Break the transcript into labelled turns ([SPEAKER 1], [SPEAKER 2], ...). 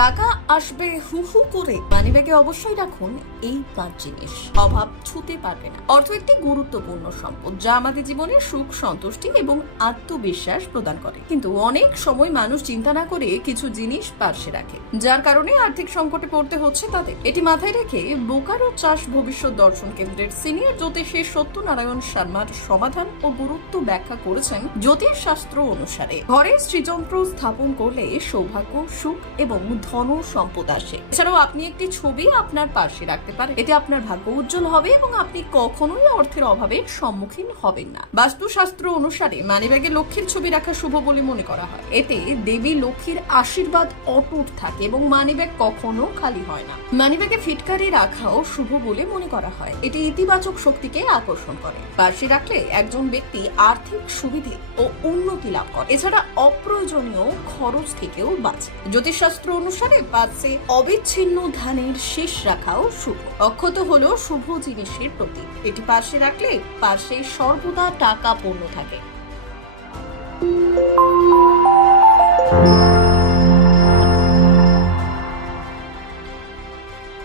[SPEAKER 1] টাকা আসবে হু হু করে। মানিব্যাগে অবশ্যই রাখুন এই পাঁচ জিনিস। অভাব ছুতে পারবে না। অর্থ একটি গুরুত্বপূর্ণ সম্পদ যা আমাদের জীবনে সুখ, সন্তুষ্টি এবং আত্মবিশ্বাস প্রদান করে। কিন্তু অনেক সময় মানুষ চিন্তা না করে কিছু জিনিস পার্শ্বে রাখে, যার কারণে আর্থিক সংকটে পড়তে হচ্ছে তাদের। এটি মাথায় রেখে বোকারো চাষ ভবিষ্যৎ দর্শন কেন্দ্রের সিনিয়র জ্যোতিষী সত্যনারায়ণ শর্মার সমাধান ও গুরুত্ব ব্যাখ্যা করেছেন জ্যোতিষ শাস্ত্র অনুসারে। ঘরে শ্রীযন্ত্র স্থাপন করলে সৌভাগ্য, সুখ এবং ধন সম্পদ আসে। এছাড়াও আপনি একটি ছবি আপনার পাশে রাখতে পারেন। এতে আপনার ভাগ্য উজ্জ্বল হবে এবং আপনি কখনোই অর্থের অভাবে সম্মুখীন হবেন না। বাস্তুশাস্ত্র অনুসারে মানিব্যাগে লক্ষ্মীর ছবি রাখা শুভ বলে মনে করা হয়। এতে দেবী লক্ষ্মীর আশীর্বাদ অটুট থাকে এবং মানিব্যাগ কখনো খালি হয় না। মানিব্যাগে ফিটকারি রাখাও শুভ বলে মনে করা হয়। এটি ইতিবাচক শক্তিকে আকর্ষণ করে। পার্শ্বে রাখলে একজন ব্যক্তি আর্থিক সুবিধে ও উন্নতি লাভ করে। এছাড়া অপ্রয়োজনীয় খরচ থেকেও বাঁচে। জ্যোতিষশাস্ত্র অনুসারে পার্শ্বে অবিচ্ছিন্ন ধানের শেষ রাখাও শুভ। অক্ষত হলো শুভ জিনিসের প্রতীক। এটি পাশে রাখলে পাশে সর্বদা টাকা পূর্ণ থাকে।